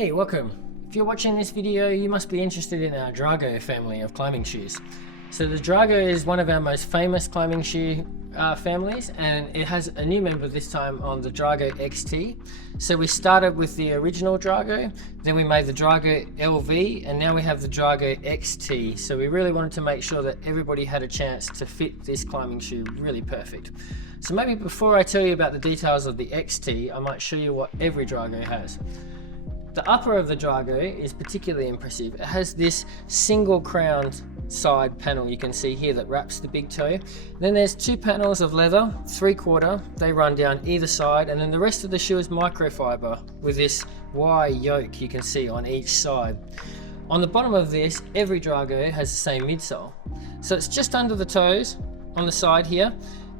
Hey, welcome. If you're watching this video, you must be interested in our Drago family of climbing shoes. So the Drago is one of our most famous climbing shoe families, and it has a new member this time on the Drago Xt. So we started with the original Drago, then we made the Drago LV, and now we have the Drago Xt. So we really wanted to make sure that everybody had a chance to fit this climbing shoe really perfect. So maybe before I tell you about the details of the Xt, I might show you what every Drago has. The upper of the Drago is particularly impressive. It has this single crowned side panel you can see here that wraps the big toe. Then there's two panels of leather, 3/4, they run down either side, and then the rest of the shoe is microfiber with this Y yoke you can see on each side. On the bottom of this, every Drago has the same midsole. So it's just under the toes on the side here,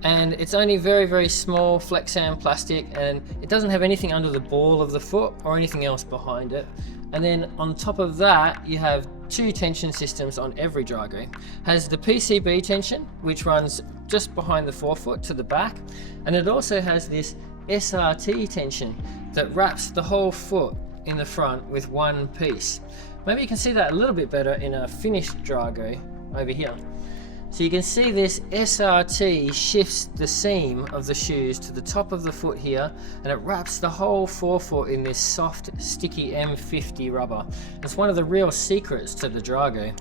and it's only very small Flexam plastic, and it doesn't have anything under the ball of the foot or anything else behind it. And then on top of that, you have two tension systems on every Drago. Has the PCB tension, which runs just behind the forefoot to the back, and it also has this SRT tension that wraps the whole foot in the front with one piece. Maybe you can see that a little bit better in a finished Drago over here. So you can see this SRT shifts the seam of the shoes to the top of the foot here, and it wraps the whole forefoot in this soft, sticky M50 rubber. It's one of the real secrets to the Drago.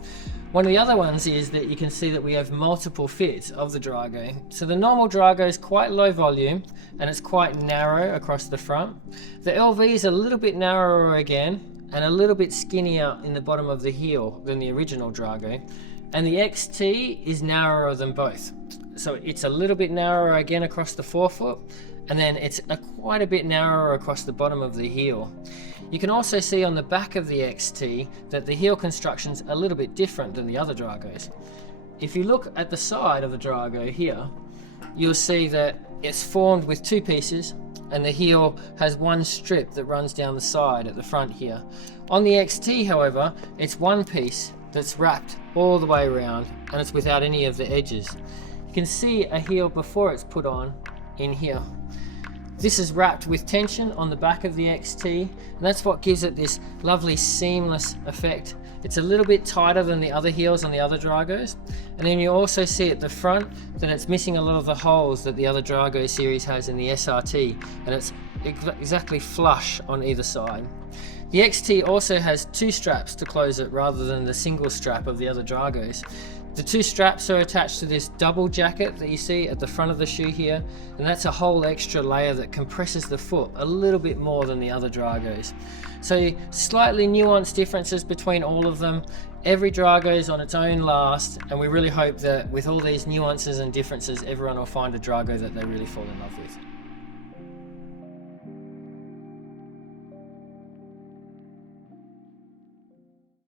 One of the other ones is that you can see that we have multiple fits of the Drago. So the normal Drago is quite low volume, and it's quite narrow across the front. The LV is a little bit narrower again, and a little bit skinnier in the bottom of the heel than the original Drago. And the Xt is narrower than both. So it's a little bit narrower again across the forefoot, and then it's quite a bit narrower across the bottom of the heel. You can also see on the back of the Xt that the heel construction's a little bit different than the other Dragos. If you look at the side of the Drago here, you'll see that it's formed with two pieces, and the heel has one strip that runs down the side at the front here. On the Xt, however, it's one piece that's wrapped all the way around, and it's without any of the edges. You can see a heel before it's put on in here. This is wrapped with tension on the back of the Xt, and that's what gives it this lovely seamless effect. It's a little bit tighter than the other heels on the other Dragos, and then you also see at the front that it's missing a lot of the holes that the other Drago series has in the SRT, and it's exactly flush on either side. The Xt also has two straps to close it rather than the single strap of the other Dragos. The two straps are attached to this double jacket that you see at the front of the shoe here, and that's a whole extra layer that compresses the foot a little bit more than the other Dragos. So slightly nuanced differences between all of them. Every Drago is on its own last, and we really hope that with all these nuances and differences, everyone will find a Drago that they really fall in love with.